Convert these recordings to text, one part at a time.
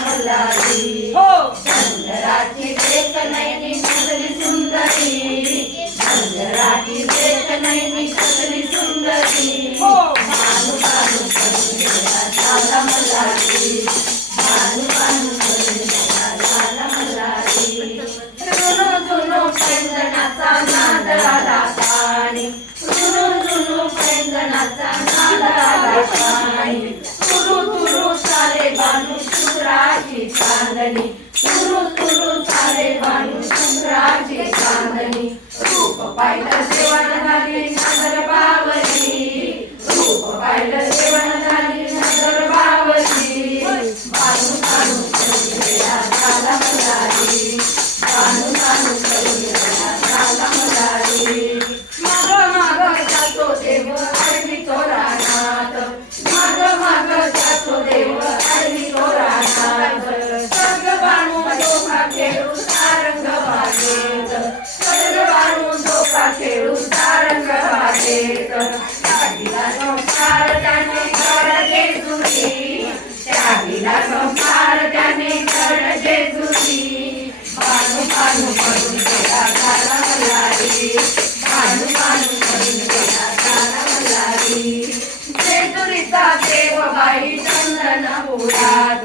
मल्हारी हो शंकराची देख नयनी कसली सुंदरी शंकराची देख नयनी कसली सुंदरी हो भानू भानू करून गेला झाला मल्हारी भानू भानू करून गेला झाला मल्हारी रुणू झुणू पैंजणाचा नाद आला कानी रुणू झुणू पैंजणाचा नाद आला कानी तुरु तुरु सारे भानू शुभ्राची चांदणी तुरु तुरु सारे भानू शुभ्राची चांदणी रूप पाहिलं सेवन झाली नजर बावली रूप पाहिलं सेवन झाली नजर बावली भानू भानू करून गेला झाला मल्हारी भानू भानू करून गेला झाला मल्हारी माग माग जातो देव अडवी तो रानात माग माग जातो देव अडवी तो रानात स्वर्ग बाणू धोका खेळू सारंग बागेत स्वर्ग बाणू धोका खेळू सारंग बागेत त्यागीला संसार त्याने कर जेजुरी त्यागीला संसार त्याने कर जेजुरी भानू भानू करून गेला झाला मल्हारी भानू भानू करून गेला झाला मल्हारी जेजुरीचा देव बाई चंदनपुरात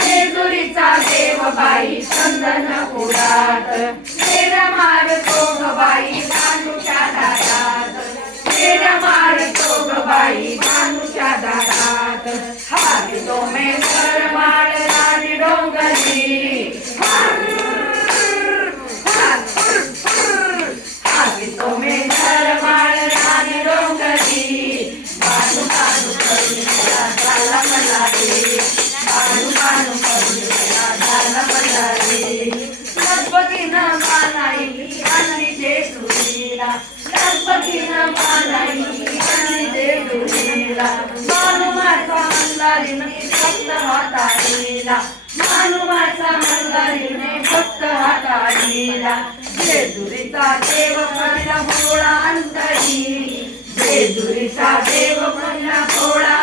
जेजुरीचा देव बाई चंदनपुरात फेरा मारतो ग बाई भानूच्या दारात फेरा मारतो ग बाई भानूच्या दारात हाती तो मेंढर माळ राणी डोंगरी हाती तो मेंढर माळ राणी डोंगरी भानू भानू करून गेला झाला मल्हारी भानू भानू करून गेला झाला मल्हारी गणपतीनं मानाई आणली जेजुरीला गणपतीनं मानाई आणली जेजुरीला भानू माझा मल्हारीने भक्त हाताळीला भानू माझा मल्हारीने भक्त हाताळीला जेजुरीचा देव पहिला भोळा अंतरी जेजुरीचा देव पहिला भोळा